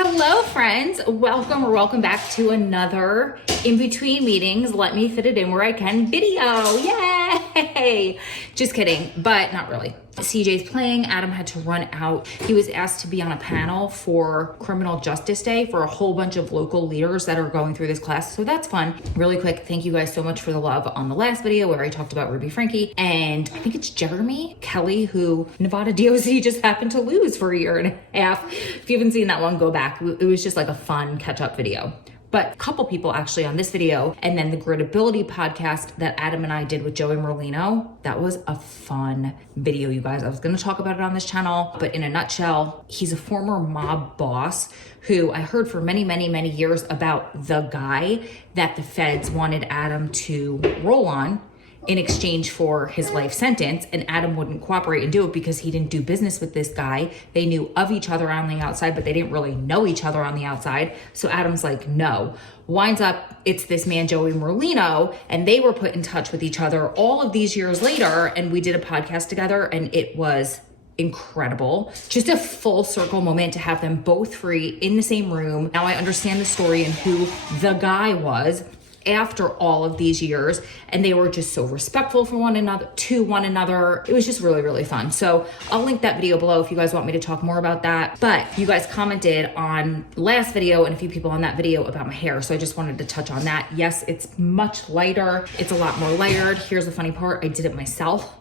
Hello friends, welcome back to another In Between Meetings, Let Me Fit It In Where I Can video. Yay! Just kidding, but not really. CJ's playing, Adam had to run out. He was asked to be on a panel for Criminal Justice Day for a whole bunch of local leaders that are going through this class, so that's fun. Really quick, thank you guys so much for the love on the last video where I talked about Ruby Frankie, and I think it's Jeremy Kelly who Nevada DOC just happened to lose for a year and a half. If you haven't seen that one, go back. It was just like a fun catch-up video. But a couple people actually on this video, and then the Gritability podcast that Adam and I did with Joey Merlino. That was a fun video, you guys. I was gonna talk about it on this channel, but in a nutshell, he's a former mob boss who I heard for many years about the guy that the feds wanted Adam to roll on in exchange for his life sentence, and Adam wouldn't cooperate and do it because he didn't do business with this guy. They knew of each other on the outside, but they didn't really know each other on the outside. So Adam's like, no. Winds up, it's this man, Joey Merlino, and they were put in touch with each other all of these years later, and we did a podcast together, and it was incredible. Just a full circle moment to have them both free in the same room. Now I understand the story and who the guy was after all of these years, and they were just so respectful for one another. It was just really fun. So I'll link that video below if you guys want me to talk more about that. But you guys commented on last video and a few people on that video about my hair, so I just wanted to touch on that. Yes, it's much lighter. It's a lot more layered. Here's the funny part. I did it myself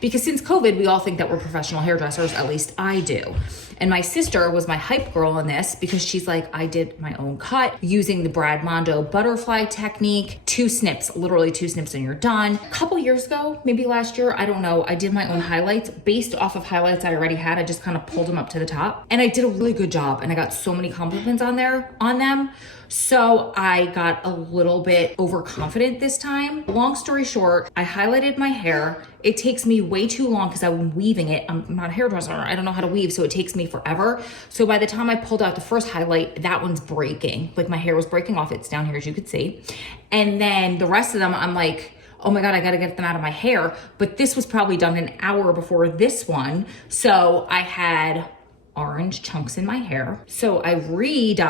because since COVID, we all think that we're professional hairdressers, at least I do. And my sister was my hype girl on this because she's like, I did my own cut using the Brad Mondo butterfly technique, 2 snips, literally 2 snips and you're done. A couple years ago, maybe last year, I don't know, I did my own highlights based off of highlights I already had. I just kind of pulled them up to the top and I did a really good job and I got so many compliments on them. So I got a little bit overconfident this time. Long story short, I highlighted my hair. It takes me way too long because I'm weaving it. I'm not a hairdresser. I don't know how to weave, so it takes me forever. So by the time I pulled out the first highlight, that one's breaking. Like my hair was breaking off. It's down here, as you could see. And then the rest of them, I'm like, oh my God, I gotta get them out of my hair. But this was probably done an hour before this one. So I had orange chunks in my hair. So I re-bleach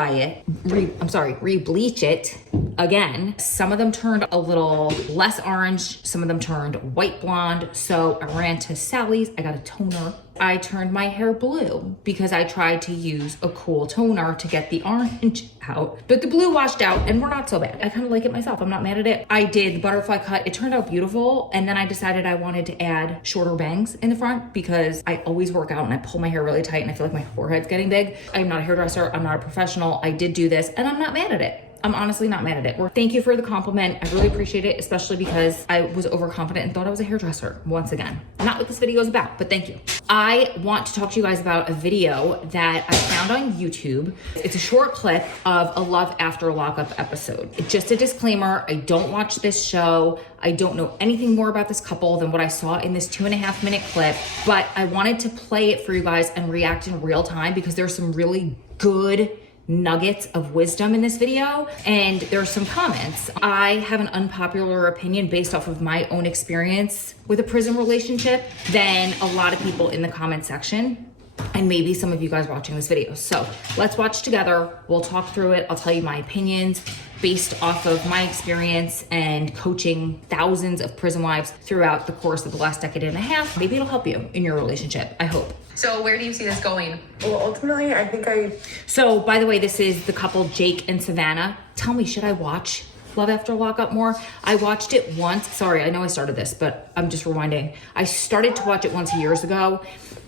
it again. Some of them turned a little less orange. Some of them turned white blonde. So I ran to Sally's. I got a toner. I turned my hair blue because I tried to use a cool toner to get the orange out, but the blue washed out and we're not so bad. I kind of like it myself. I'm not mad at it. I did the butterfly cut. It turned out beautiful. And then I decided I wanted to add shorter bangs in the front because I always work out and I pull my hair really tight and I feel like my forehead's getting big. I'm not a hairdresser. I'm not a professional. I did do this and I'm not mad at it. I'm honestly not mad at it. Thank you for the compliment. I really appreciate it, especially because I was overconfident and thought I was a hairdresser once again. Not what this video is about, but thank you. I want to talk to you guys about a video that I found on YouTube. It's a short clip of a Love After Lockup episode. Just a disclaimer, I don't watch this show. I don't know anything more about this couple than what I saw in this 2.5 minute clip, but I wanted to play it for you guys and react in real time because there's some really good nuggets of wisdom in this video and there's some comments. I have an unpopular opinion based off of my own experience with a prison relationship than a lot of people in the comment section and maybe some of you guys watching this video. So let's watch together. We'll talk through it. I'll tell you my opinions based off of my experience and coaching thousands of prison wives throughout the course of the last decade and a half. Maybe it'll help you in your relationship, I hope. So where do you see this going? Well, ultimately, I think So, by the way, this is the couple Jake and Savannah. Tell me, should I watch Love After Lockup more? I watched it once. Sorry, I know I started this, but I'm just rewinding. I started to watch it once years ago,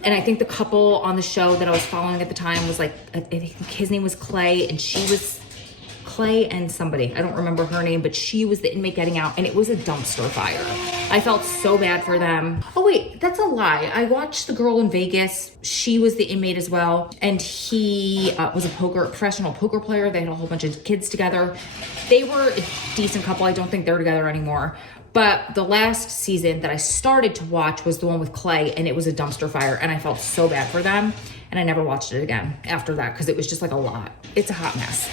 and I think the couple on the show that I was following at the time was like, I think his name was Clay, and she was Clay and somebody. I don't remember her name, but she was the inmate getting out, and it was a dumpster fire. I felt so bad for them. Oh wait, that's a lie. I watched the girl in Vegas. She was the inmate as well, and he was a professional poker player. They had a whole bunch of kids together. They were a decent couple. I don't think they're together anymore. But the last season that I started to watch was the one with Clay, and it was a dumpster fire, and I felt so bad for them, and I never watched it again after that because it was just like a lot. It's a hot mess.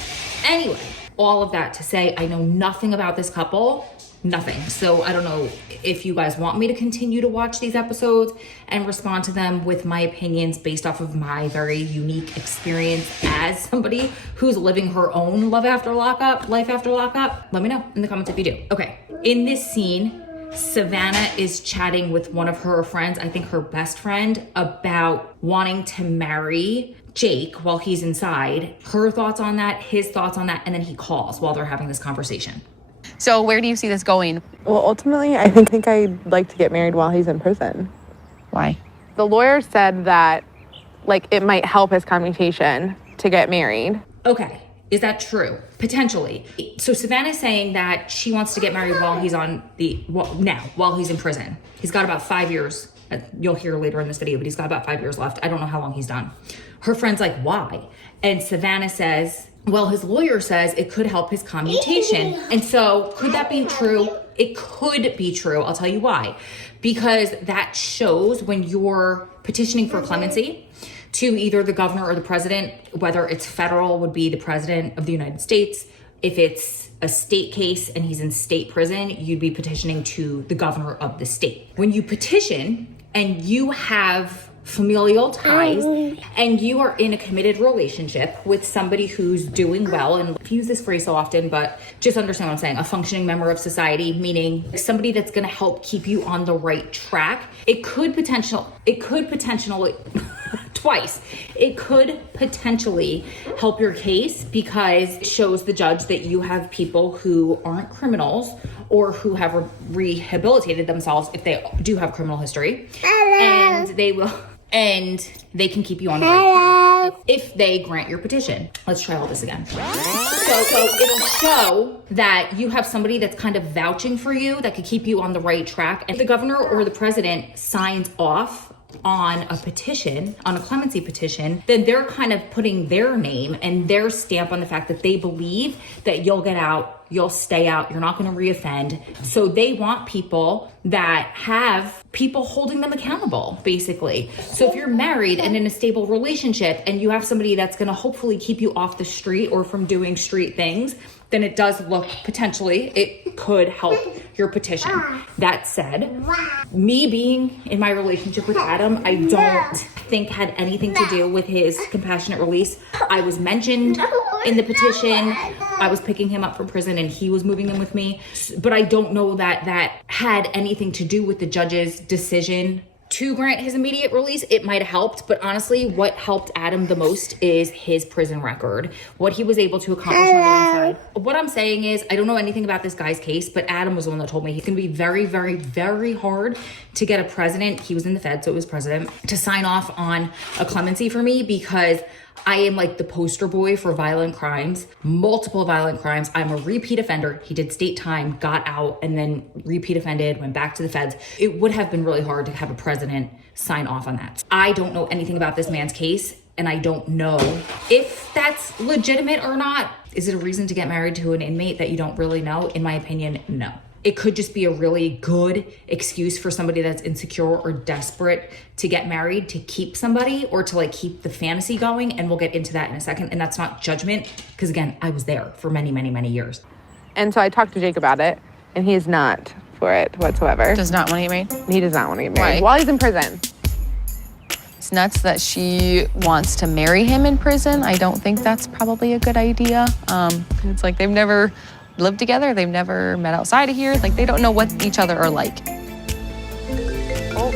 Anyway, all of that to say, I know nothing about this couple. nothing. So I don't know if you guys want me to continue to watch these episodes and respond to them with my opinions based off of my very unique experience as somebody who's living her own life after lockup. Let me know in the comments if you do. Okay, in this scene, Savannah is chatting with one of her friends, I think her best friend, about wanting to marry Jake while he's inside. Her thoughts on that, his thoughts on that, and then he calls while they're having this conversation. So where do you see this going? Well, ultimately, I think I'd like to get married while he's in prison. Why? The lawyer said that, like, it might help his commutation to get married. Okay, is that true? Potentially. So Savannah's saying that she wants to get married while he's while he's in prison. He's got about 5 years. You'll hear later in this video, but he's got about 5 years left. I don't know how long he's done. Her friend's like, why? And Savannah says, well, his lawyer says it could help his commutation. And so could that be true? It could be true. I'll tell you why. Because that shows when you're petitioning for clemency to either the governor or the president, whether it's federal would be the president of the United States. If it's a state case and he's in state prison, you'd be petitioning to the governor of the state. When you petition and you have familial ties and you are in a committed relationship with somebody who's doing well, and I've used this phrase so often, but just understand what I'm saying, a functioning member of society, meaning somebody that's going to help keep you on the right track. It could potentially twice. It could potentially help your case because it shows the judge that you have people who aren't criminals or who have rehabilitated themselves if they do have criminal history, and they can keep you on the right path if they grant your petition. Let's try all this again. So it'll show that you have somebody that's kind of vouching for you that could keep you on the right track. And if the governor or the president signs off on a petition, on a clemency petition, then they're kind of putting their name and their stamp on the fact that they believe that you'll get out, you'll stay out, you're not going to reoffend. So they want people that have people holding them accountable, basically. So if you're married and in a stable relationship and you have somebody that's going to hopefully keep you off the street or from doing street things, then it does look potentially, it could help your petition. That said, me being in my relationship with Adam, I don't think had anything to do with his compassionate release. I was mentioned in the petition. I was picking him up from prison and he was moving in with me. But I don't know that that had anything to do with the judge's decision to grant his immediate release. It might have helped, but honestly, what helped Adam the most is his prison record, what he was able to accomplish on the inside. What I'm saying is, I don't know anything about this guy's case, but Adam was the one that told me it's gonna be very, very, very hard to get a president, he was in the Fed, so it was president, to sign off on a clemency for me because I am like the poster boy for violent crimes, multiple violent crimes. I'm a repeat offender. He did state time, got out, and then repeat offended, went back to the feds. It would have been really hard to have a president sign off on that. I don't know anything about this man's case, and I don't know if that's legitimate or not. Is it a reason to get married to an inmate that you don't really know? In my opinion, no. It could just be a really good excuse for somebody that's insecure or desperate to get married, to keep somebody or to like keep the fantasy going. And we'll get into that in a second. And that's not judgment, because again, I was there for many, many, many years. And so I talked to Jake about it, and he is not for it whatsoever. Does not want to get married? He does not want to get married. Why? While he's in prison. It's nuts that she wants to marry him in prison. I don't think that's probably a good idea. It's like they've never lived together. They've never met outside of here. Like, they don't know what each other are like. Oh,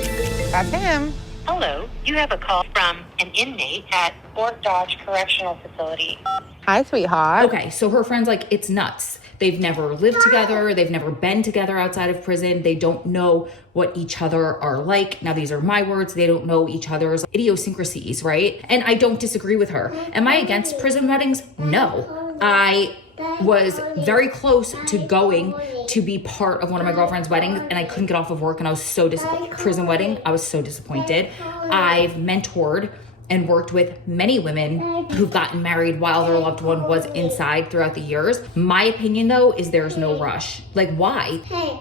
that's him. Hello, you have a call from an inmate at Fort Dodge Correctional Facility. Hi, sweetheart. Okay, so her friend's like, it's nuts. They've never lived together. They've never been together outside of prison. They don't know what each other are like. Now, these are my words. They don't know each other's idiosyncrasies, right? And I don't disagree with her. Am I against prison weddings? No. I was very close to going to be part of one of my girlfriend's weddings, and I couldn't get off of work, and I was so disappointed. Prison wedding, I was so disappointed. I've mentored and worked with many women who've gotten married while their loved one was inside throughout the years. My opinion, though, is there's no rush. Like, why? Hey,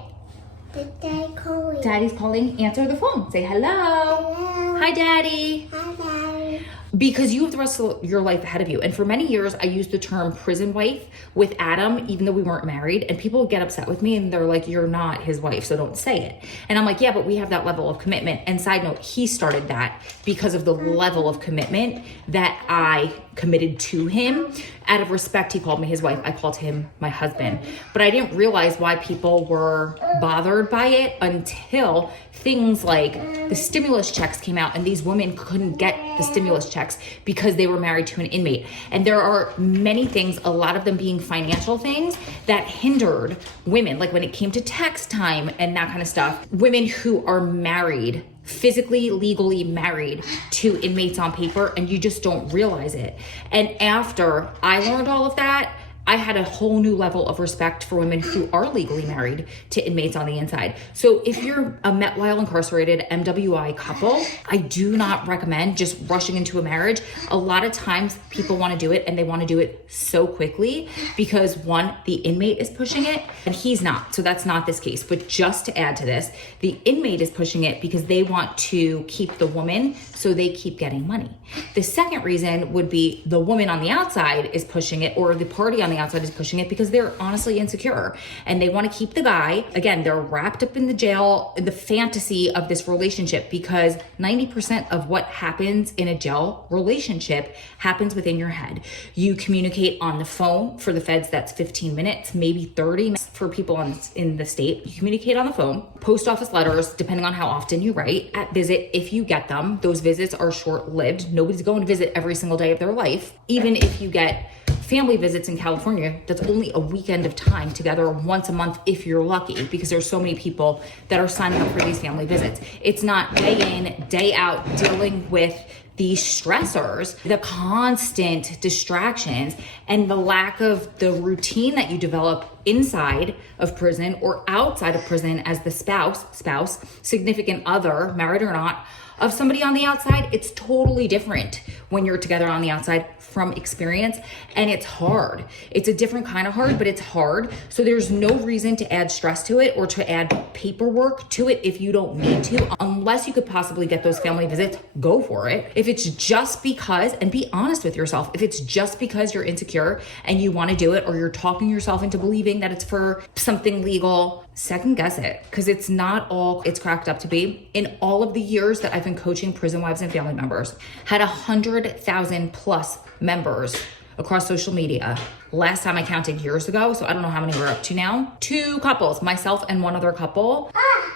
Daddy calling. Daddy's calling. Answer the phone. Say hello. Hello. Hi, Daddy. Hi, Daddy. because you have the rest of your life ahead of you. And for many years, I used the term prison wife with Adam, even though we weren't married. And people would get upset with me and they're like, you're not his wife, so don't say it. And I'm like, yeah, but we have that level of commitment. And side note, he started that because of the level of commitment that I committed to him. Out of respect, he called me his wife. I called him my husband. But I didn't realize why people were bothered by it until things like the stimulus checks came out and these women couldn't get the stimulus checks because they were married to an inmate. And there are many things, a lot of them being financial things, that hindered women, like when it came to tax time and that kind of stuff. Women who are married, physically, legally married to inmates on paper, and you just don't realize it. And after I learned all of that, I had a whole new level of respect for women who are legally married to inmates on the inside. So if you're a met while incarcerated MWI couple, I do not recommend just rushing into a marriage. A lot of times people want to do it and they want to do it so quickly because one, the inmate is pushing it and he's not. So that's not this case. But just to add to this, the inmate is pushing it because they want to keep the woman so they keep getting money. The second reason would be the woman on the outside is pushing it, or the party on the outside is pushing it because they're honestly insecure and they want to keep the guy. Again, they're wrapped up in the jail, the fantasy of this relationship, because 90% of what happens in a jail relationship happens within your head. You communicate on the phone. For the feds, that's 15 minutes, maybe 30 for people in the state. You communicate on the phone, post office letters, depending on how often you write, at visit if you get them. Those visits are short-lived. Nobody's going to visit every single day of their life. Even if you get family visits in California, that's only a weekend of time together once a month if you're lucky, because there's so many people that are signing up for these family visits. It's not day in, day out dealing with these stressors, the constant distractions, and the lack of the routine that you develop inside of prison or outside of prison as the spouse, significant other, married or not, of somebody on the outside. It's totally different when you're together on the outside from experience, and it's hard. It's a different kind of hard, but it's hard. So there's no reason to add stress to it or to add paperwork to it if you don't need to. Unless you could possibly get those family visits, go for it. If it's just because, and be honest with yourself, if it's just because you're insecure and you want to do it, or you're talking yourself into believing that it's for something legal, second guess it, because it's not all it's cracked up to be. In all of the years that I've been coaching prison wives and family members, had 100,000 plus members across social media. Last time I counted years ago, so I don't know how many we're up to now. 2 couples, myself and one other couple,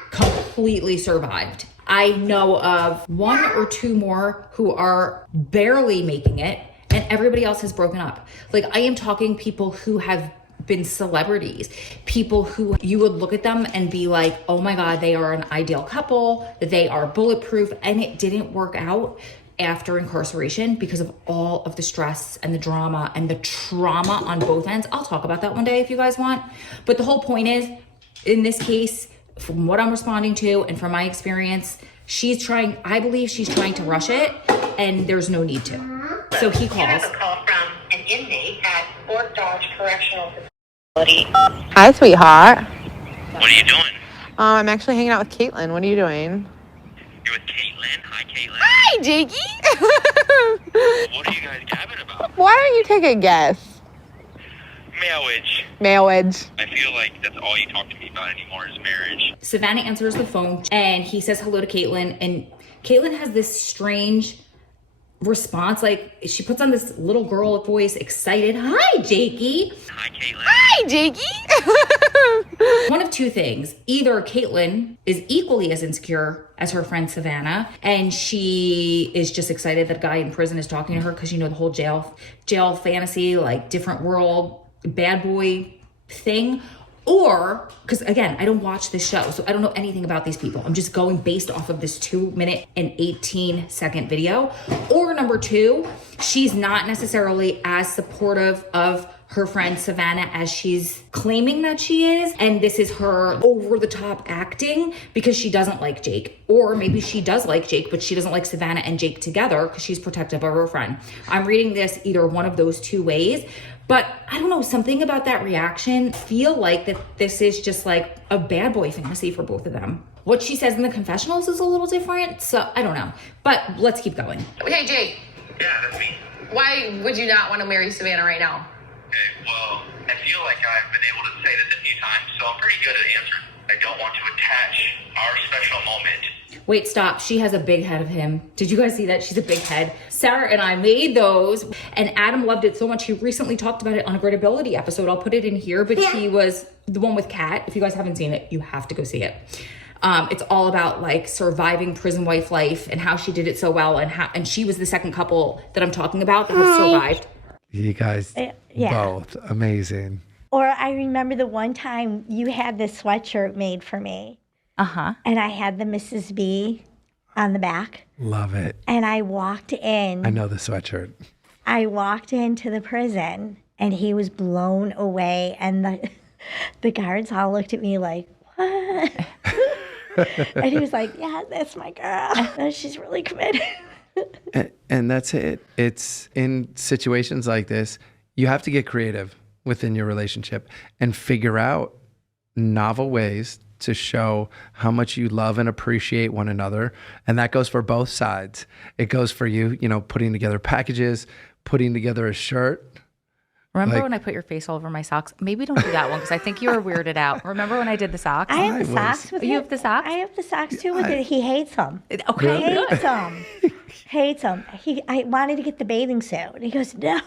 completely survived. I know of 1 or 2 more who are barely making it, and everybody else has broken up. Like, I am talking people who have been celebrities, people who you would look at them and be like, oh my God, they are an ideal couple, they are bulletproof, and it didn't work out after incarceration because of all of the stress and the drama and the trauma on both ends. I'll talk about that one day if you guys want. But the whole point is, in this case, from what I'm responding to and from my experience, I believe she's trying to rush it, and there's no need to. So he calls. You have a call from an inmate at Fort Dodge Correctional Facility. Hi, sweetheart. What are you doing? I'm actually hanging out with Caitlin. What are you doing? You're with Caitlin? Hi, Caitlin. Hi, Jakey. What are you guys gabbing about? Why don't you take a guess? Marriage. I feel like that's all you talk to me about anymore is marriage. Savannah answers the phone and he says hello to Caitlin, and Caitlin has this strange response, like she puts on this little girl voice, excited. Hi, Jakey. Hi, Caitlin. Hi, Jakey. One of 2 things. Either Caitlin is equally as insecure as her friend Savannah, and she is just excited that a guy in prison is talking to her because, you know, the whole jail fantasy, like different world, bad boy thing. Or, because again, I don't watch this show, so I don't know anything about these people. I'm just going based off of this 2-minute and 18-second video. Or number 2, she's not necessarily as supportive of her friend Savannah as she's claiming that she is, and this is her over-the-top acting because she doesn't like Jake. Or maybe she does like Jake, but she doesn't like Savannah and Jake together because she's protective of her friend. I'm reading this either one of those 2 ways. But I don't know, something about that reaction feel like that this is just like a bad boy fantasy for both of them. What she says in the confessionals is a little different, so I don't know. But let's keep going. Hey, Jake. Yeah, that's me. Why would you not want to marry Savannah right now? Okay, well, I feel like I've been able to say this a few times, so I'm pretty good at answering. I don't want to attach our special moment. Wait, stop. She has a big head of him. Did you guys see that? She's a big head. Sarah and I made those, and Adam loved it so much. He recently talked about it on a Gritability episode. I'll put it in here, but he was the one with Kat. If you guys haven't seen it, you have to go see it. It's all about like surviving prison wife life and how she did it so well, and she was the second couple that I'm talking about that has survived. You guys both amazing. Or I remember the one time you had this sweatshirt made for me. Uh-huh. And I had the Mrs. B on the back. Love it. And I walked in. I know the sweatshirt. I walked into the prison and he was blown away. And the guards all looked at me like, what? And he was like, yeah, that's my girl. She's really committed. And that's it. It's in situations like this, you have to get creative within your relationship and figure out novel ways to show how much you love and appreciate one another. And that goes for both sides. It goes for you, putting together packages, putting together a shirt. Remember when I put your face all over my socks? Maybe don't do that one because I think you were weirded out. Remember when I did the socks? I have the socks with You him. have the socks? I have the socks too with it. He hates them. Okay. Hates them. Hates them. I wanted to get the bathing suit. And he goes, no.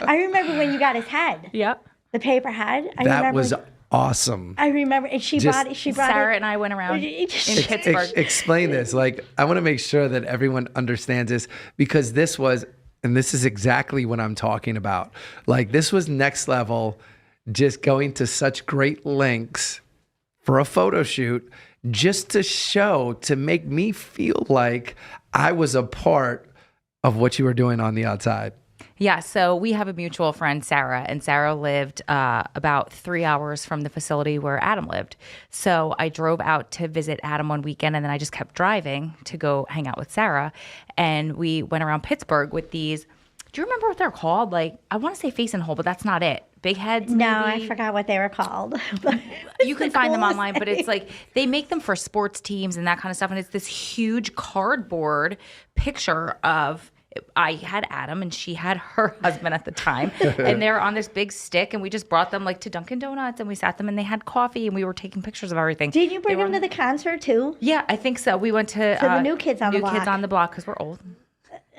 I remember when you got his head. Yep. The paper head. That was awesome. I remember, and she brought Sarah and I went around in Pittsburgh. Explain this. Like, I want to make sure that everyone understands this because this was, and this is exactly what I'm talking about. Like, this was next level, just going to such great lengths for a photo shoot just to show, to make me feel like I was a part of what you were doing on the outside. Yeah, so we have a mutual friend, Sarah, and Sarah lived about 3 hours from the facility where Adam lived. So I drove out to visit Adam one weekend, and then I just kept driving to go hang out with Sarah. And we went around Pittsburgh with these, do you remember what they're called? Like, I want to say face and hole, but that's not it. Big heads, No, maybe? I forgot what they were called. You can find them online, but it's like they make them for sports teams and that kind of stuff. And it's this huge cardboard picture of, I had Adam and she had her husband at the time. And they're on this big stick. And we just brought them like to Dunkin' Donuts and we sat them and they had coffee and we were taking pictures of everything. Did you bring them to the concert too? Yeah, I think so. We went to the New Kids on the Block. New Kids on the Block because we're old.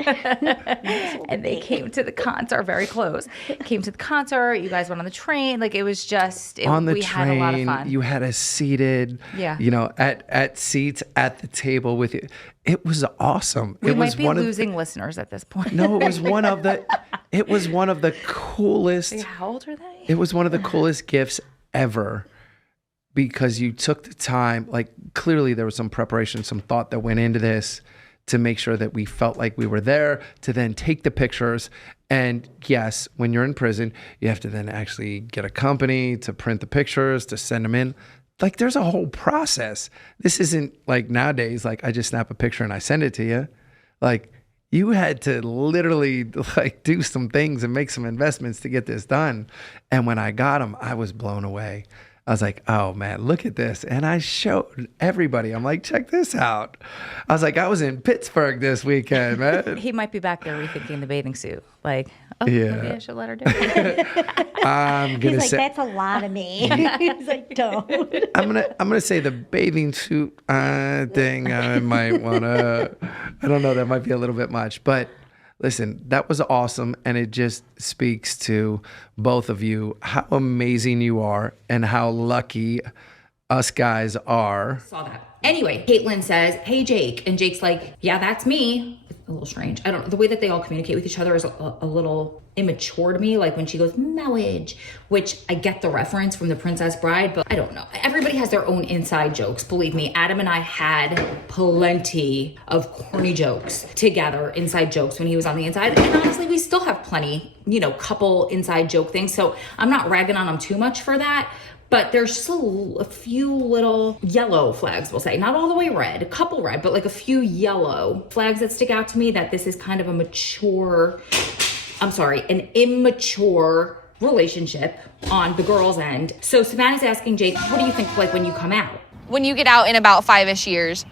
And they came to the concert, very close. Came to the concert. You guys went on the train. Like it was just, on the we train, had a lot of fun. You had us seated, at seats at the table with you. It was awesome. We it might was be losing listeners at this point. No, it was one of the. It was one of the coolest. How old are they? It was one of the coolest gifts ever. Because you took the time, like clearly there was some preparation, some thought that went into this to make sure that we felt like we were there, to then take the pictures. And yes, when you're in prison, you have to then actually get a company to print the pictures, to send them in. Like there's a whole process. This isn't like nowadays, like I just snap a picture and I send it to you. Like you had to literally like do some things and make some investments to get this done. And when I got them, I was blown away. I was like, oh man, look at this. And I showed everybody. I'm like, check this out. I was like, I was in Pittsburgh this weekend, man. He might be back there rethinking the bathing suit. Like, Yeah. maybe I should let her do it. I'm gonna He's like, say that's a lot of me. He's like, don't. I'm gonna say the bathing suit thing. I might wanna. I don't know. That might be a little bit much, but listen, that was awesome, and it just speaks to both of you how amazing you are and how lucky us guys are. Saw that. Anyway, Caitlin says, hey, Jake. And Jake's like, yeah, that's me. A little strange. I don't know. The way that they all communicate with each other is a little immature to me. Like when she goes, marriage, which I get the reference from The Princess Bride, but I don't know. Everybody has their own inside jokes. Believe me, Adam and I had plenty of corny jokes together, inside jokes when he was on the inside. And honestly, we still have plenty, couple inside joke things. So I'm not ragging on him too much for that. But there's just a few little yellow flags, we'll say. Not all the way red, a couple red, but like a few yellow flags that stick out to me that this is kind of an immature relationship on the girl's end. So Savannah's asking Jake, what do you think like when you come out? When you get out in about 5-ish years,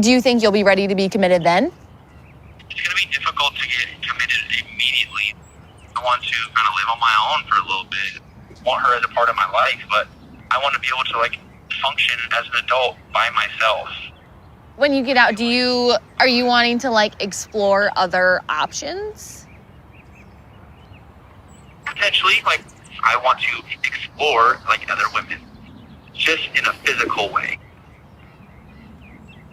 Do you think you'll be ready to be committed then? It's going to be difficult to get committed immediately. I want to kind of live on my own for a little bit. I want her as a part of my life, but I want to be able to like function as an adult by myself. When you get out, are you wanting to like explore other options? Potentially, like I want to explore like other women, just in a physical way.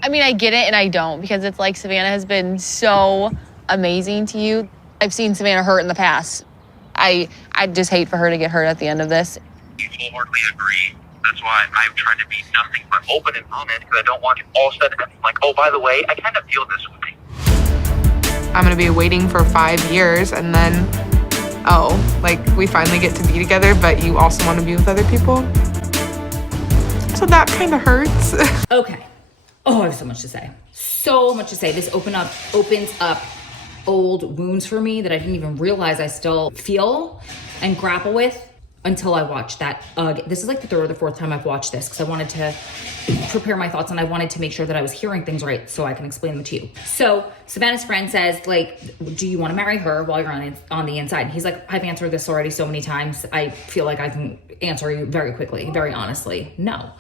I mean, I get it and I don't, because it's like Savannah has been so amazing to you. I've seen Savannah hurt in the past. I just hate for her to get hurt at the end of this. You wholeheartedly agree. That's why I've tried to be nothing but open and honest, because I don't want to all of a sudden like, oh, by the way, I kind of feel this way. I'm gonna be waiting for 5 years and then, we finally get to be together, but you also want to be with other people. So that kind of hurts. Okay. Oh, I have so much to say. So much to say. This opens up old wounds for me that I didn't even realize I still feel and grapple with until I watched that. This is like the third or the fourth time I've watched this because I wanted to prepare my thoughts and I wanted to make sure that I was hearing things right so I can explain them to you. So Savannah's friend says, like, do you want to marry her while you're on the inside? And he's like, I've answered this already so many times. I feel like I can answer you very quickly, very honestly. No.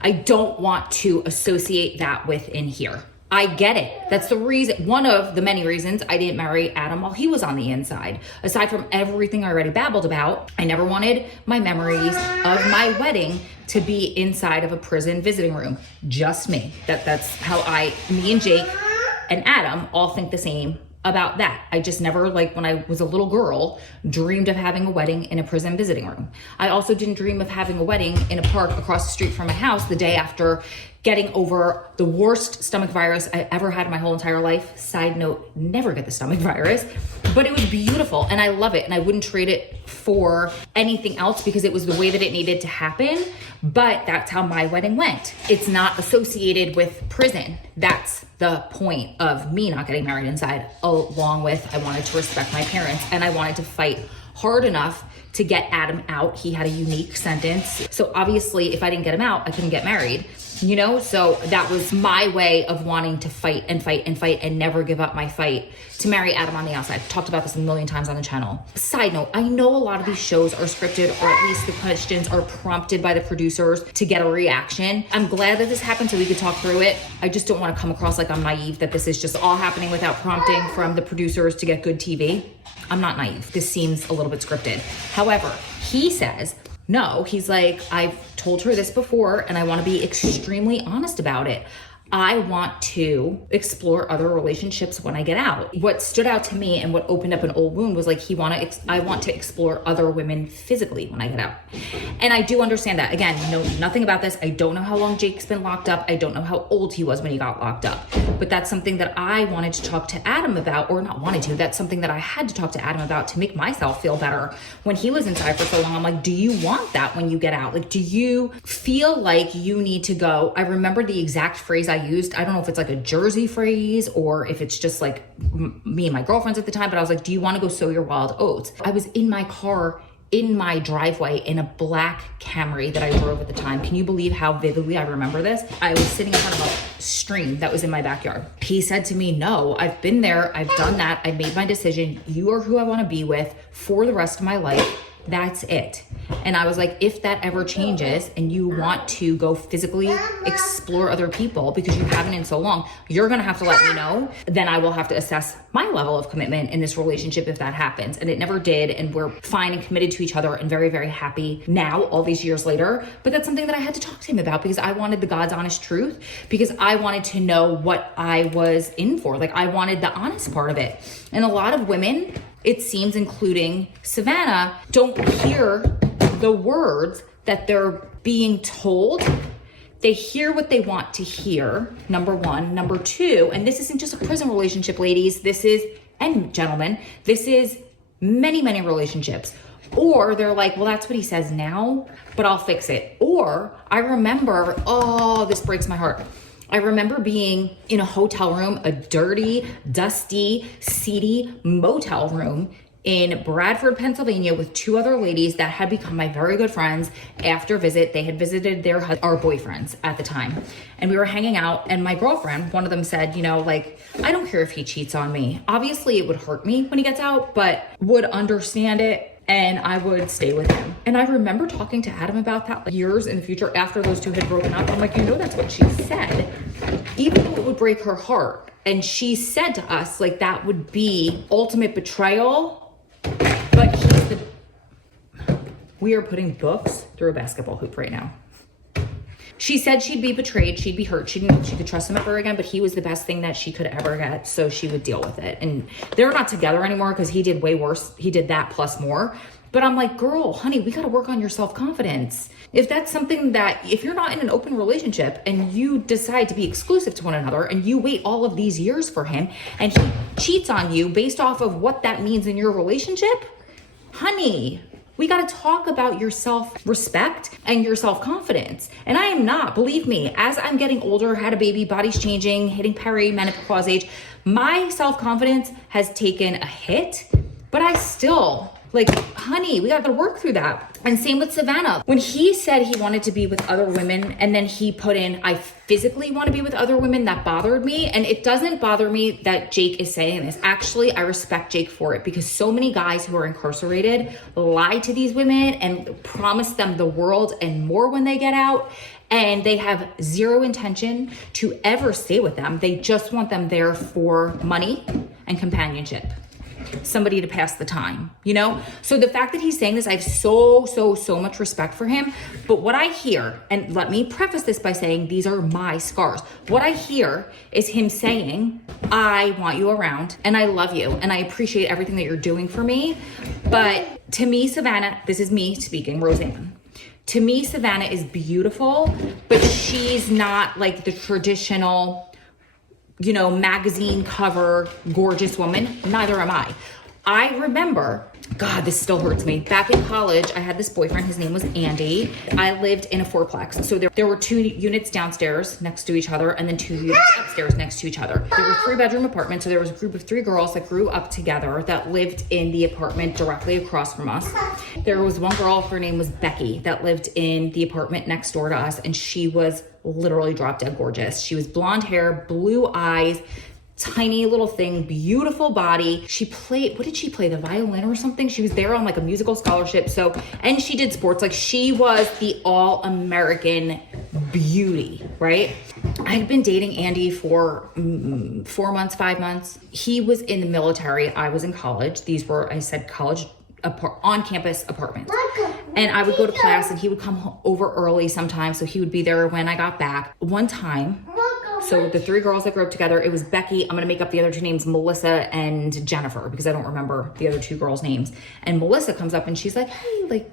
I don't want to associate that with in here. I get it. That's the reason, one of the many reasons I didn't marry Adam while he was on the inside. Aside from everything I already babbled about, I never wanted my memories of my wedding to be inside of a prison visiting room. Just me. That's how me and Jake and Adam all think the same about that. I just never, like when I was a little girl, dreamed of having a wedding in a prison visiting room. I also didn't dream of having a wedding in a park across the street from my house the day after getting over the worst stomach virus I ever had in my whole entire life. Side note, never get the stomach virus, but it was beautiful and I love it and I wouldn't trade it for anything else because it was the way that it needed to happen. But that's how my wedding went. It's not associated with prison. That's the point of me not getting married inside, along with I wanted to respect my parents and I wanted to fight hard enough to get Adam out. He had a unique sentence. So obviously if I didn't get him out, I couldn't get married, you know? So that was my way of wanting to fight and fight and fight and never give up my fight to marry Adam on the outside. I've talked about this a million times on the channel. Side note, I know a lot of these shows are scripted, or at least the questions are prompted by the producers to get a reaction. I'm glad that this happened so we could talk through it. I just don't want to come across like I'm naive, that this is just all happening without prompting from the producers to get good TV. I'm not naive. This seems a little bit scripted. However, he says, no, he's like, I've told her this before and I want to be extremely honest about it. I want to explore other relationships when I get out. What stood out to me and what opened up an old wound was like, I want to explore other women physically when I get out. And I do understand that. Again, know nothing about this. I don't know how long Jake's been locked up. I don't know how old he was when he got locked up. But that's something that I wanted to talk to Adam about, or not wanted to. That's something that I had to talk to Adam about to make myself feel better. When he was inside for so long, I'm like, do you want that when you get out? Like, do you feel like you need to go? I remember the exact phrase I used. I don't know if it's like a Jersey phrase or if it's just like me and my girlfriends at the time, but I was like, do you want to go sow your wild oats? I was in my car in my driveway in a black Camry that I drove at the time. Can you believe how vividly I remember this? I was sitting in front of a stream that was in my backyard. He said to me, no, I've been there. I've done that. I made my decision. You are who I want to be with for the rest of my life. That's it. And I was like, if that ever changes and you want to go physically explore other people because you haven't in so long, you're going to have to let me know. Then I will have to assess my level of commitment in this relationship if that happens. And it never did. And we're fine and committed to each other and very, very happy now, all these years later. But that's something that I had to talk to him about because I wanted the God's honest truth, because I wanted to know what I was in for. Like, I wanted the honest part of it. And a lot of women, it seems, including Savannah, don't hear the words that they're being told. They hear what they want to hear, number one. Number two, and this isn't just a prison relationship, ladies, this is, and gentlemen, this is many, many relationships. Or they're like, well, that's what he says now, but I'll fix it. Or I remember, oh, this breaks my heart. I remember being in a hotel room, a dirty, dusty, seedy motel room in Bradford, Pennsylvania with 2 other ladies that had become my very good friends after a visit. They had visited our boyfriends at the time. And we were hanging out, and my girlfriend, one of them said, you know, like, I don't care if he cheats on me. Obviously, it would hurt me when he gets out, but would understand it. And I would stay with him. And I remember talking to Adam about that like years in the future after those 2 had broken up. I'm like, you know, that's what she said. Even though it would break her heart. And she said to us, like, that would be ultimate betrayal. But we are putting books through a basketball hoop right now. She said she'd be betrayed, she'd be hurt. She didn't know if she could trust him ever again, but he was the best thing that she could ever get, so she would deal with it. And they're not together anymore because he did way worse. He did that plus more. But I'm like, girl, honey, we got to work on your self-confidence. If that's something that, if you're not in an open relationship and you decide to be exclusive to one another and you wait all of these years for him and he cheats on you based off of what that means in your relationship, honey, we got to talk about your self-respect and your self-confidence. And I am not, believe me, as I'm getting older, had a baby, body's changing, hitting perimenopause age, my self-confidence has taken a hit, but I still, like, honey, we got to work through that. And same with Savannah. When he said he wanted to be with other women and then he put in, I physically want to be with other women, that bothered me. And it doesn't bother me that Jake is saying this. Actually, I respect Jake for it because so many guys who are incarcerated lie to these women and promise them the world and more when they get out. And they have zero intention to ever stay with them. They just want them there for money and companionship. Somebody to pass the time, you know? So the fact that he's saying this, I have so much respect for him. But what I hear, and let me preface this by saying these are my scars. What I hear is him saying, I want you around and I love you and I appreciate everything that you're doing for me. But to me, Savannah, this is me speaking, Roseanne. To me, Savannah is beautiful, but she's not like the traditional, you know, magazine cover, gorgeous woman. Neither am I. I remember, God, this still hurts me. Back in college, I had this boyfriend. His name was Andy. I lived in a 4-plex. So there were 2 units downstairs next to each other and then 2 units upstairs next to each other. There were 3-bedroom apartments. So there was a group of 3 girls that grew up together that lived in the apartment directly across from us. There was one girl, her name was Becky, that lived in the apartment next door to us. And she was literally drop dead gorgeous. She was blonde hair, blue eyes, tiny little thing, beautiful body. She played, what did she play? The violin or something? She was there on like a musical scholarship. So, and she did sports. Like she was the all-American beauty, right? I had been dating Andy for 4 months, 5 months. He was in the military. I was in college. These were, I said, college on-campus apartments. And I would go to class and he would come over early sometimes. So he would be there when I got back. One time, so the 3 girls that grew up together, it was Becky. I'm going to make up the other 2 names, Melissa and Jennifer, because I don't remember the other 2 girls' names. And Melissa comes up and she's like, hey, like,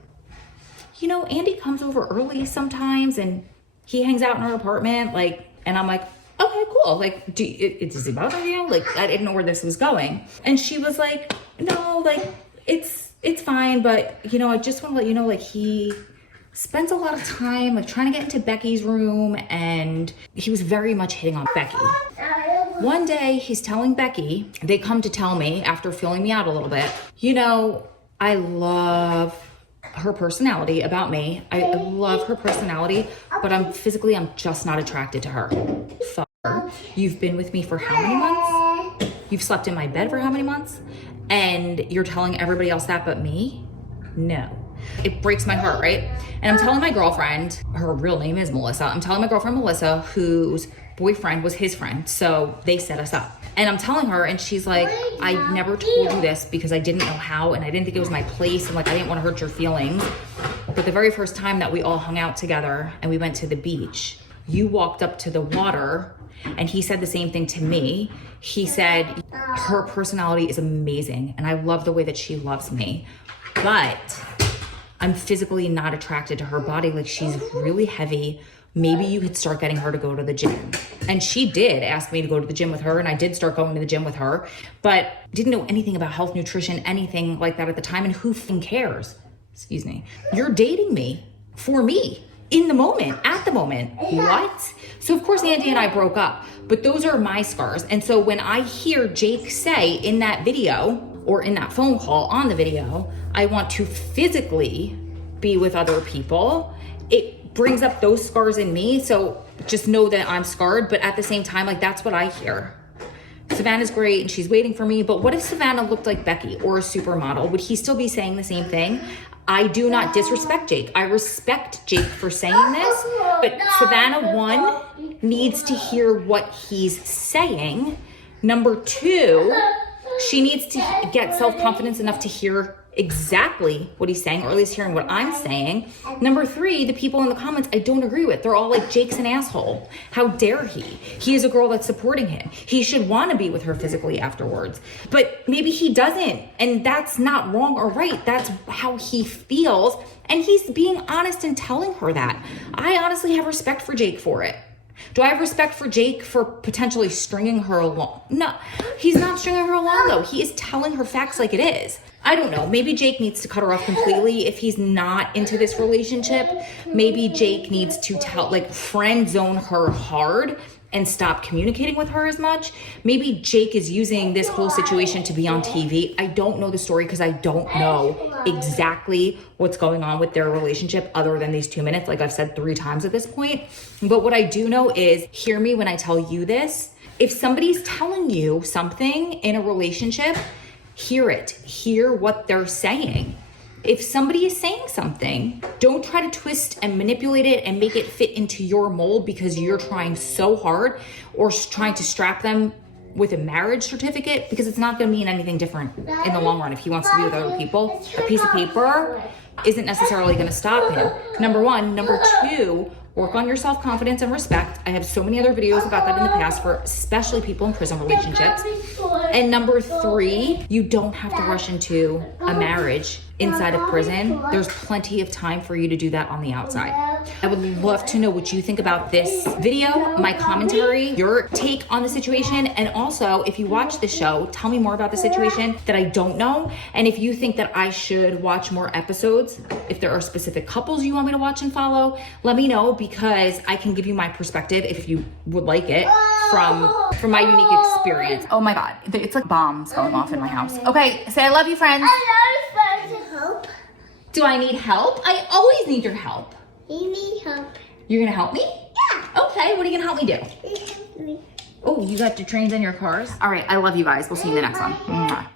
you know, Andy comes over early sometimes and he hangs out in our apartment. Like, and I'm like, okay, cool. Like, does he bother you? Like, I didn't know where this was going. And she was like, no, like, it's fine. But, you know, I just want to let you know, like, he spends a lot of time like trying to get into Becky's room and he was very much hitting on Becky. One day he's telling Becky, they come to tell me after feeling me out a little bit, you know, I love her personality about me. I love her personality, but I'm just not attracted to her. Fuck her. You've been with me for how many months? You've slept in my bed for how many months? And you're telling everybody else that but me? No. It breaks my heart, right? And I'm telling my girlfriend, her real name is Melissa. I'm telling my girlfriend Melissa, whose boyfriend was his friend. So they set us up. And I'm telling her, and she's like, I never told you this because I didn't know how, and I didn't think it was my place, and like I didn't want to hurt your feelings. But the very first time that we all hung out together and we went to the beach, you walked up to the water and he said the same thing to me. He said, her personality is amazing and I love the way that she loves me, but I'm physically not attracted to her body. Like she's really heavy. Maybe you could start getting her to go to the gym. And she did ask me to go to the gym with her, and I did start going to the gym with her, but didn't know anything about health, nutrition, anything like that at the time. And who cares? Excuse me. You're dating me for me in the moment, at the moment. What? So of course Andy and I broke up, but those are my scars. And so when I hear Jake say in that video, or in that phone call on the video, I want to physically be with other people, it brings up those scars in me. So just know that I'm scarred, but at the same time, like, that's what I hear. Savannah's great and she's waiting for me, but what if Savannah looked like Becky or a supermodel? Would he still be saying the same thing? I do not disrespect Jake. I respect Jake for saying this, but Savannah, 1, needs to hear what he's saying. Number 2, she needs to get self-confidence enough to hear exactly what he's saying, or at least hearing what I'm saying. Number 3, the people in the comments I don't agree with. They're all like, Jake's an asshole. How dare he? He is a girl that's supporting him. He should want to be with her physically afterwards. But maybe he doesn't. And that's not wrong or right. That's how he feels. And he's being honest and telling her that. I honestly have respect for Jake for it. Do I have respect for Jake for potentially stringing her along? No, he's not stringing her along though. He is telling her facts like it is. I don't know. Maybe Jake needs to cut her off completely if he's not into this relationship. Maybe Jake needs to friend zone her hard and stop communicating with her as much. Maybe Jake is using this whole situation to be on TV. I don't know the story because I don't know exactly what's going on with their relationship other than these 2 minutes, like I've said 3 times at this point. But what I do know is, hear me when I tell you this. If somebody's telling you something in a relationship, hear it. Hear what they're saying. If somebody is saying something, don't try to twist and manipulate it and make it fit into your mold because you're trying so hard, or trying to strap them with a marriage certificate, because it's not going to mean anything different in the long run. If he wants to be with other people, a piece of paper isn't necessarily going to stop him. Number 1. Number 2, work on your self-confidence and respect. I have so many other videos about that in the past for especially people in prison relationships. And number 3, you don't have to rush into a marriage inside of prison. There's plenty of time for you to do that on the outside. I would love to know what you think about this video, my commentary, your take on the situation. And also, if you watch the show, tell me more about the situation that I don't know. And if you think that I should watch more episodes, if there are specific couples you want me to watch and follow, let me know, because I can give you my perspective if you would like it from my unique experience. Oh my God, it's like bombs going off in my house. Okay, say I love you, friends. Help. Do I need help? I always need your help. You need help. You're gonna help me? Yeah. Okay, what are you gonna help me do? You help me. Oh, you got the trains in your cars? All right, I love you guys. We'll see you in the next one. Mwah.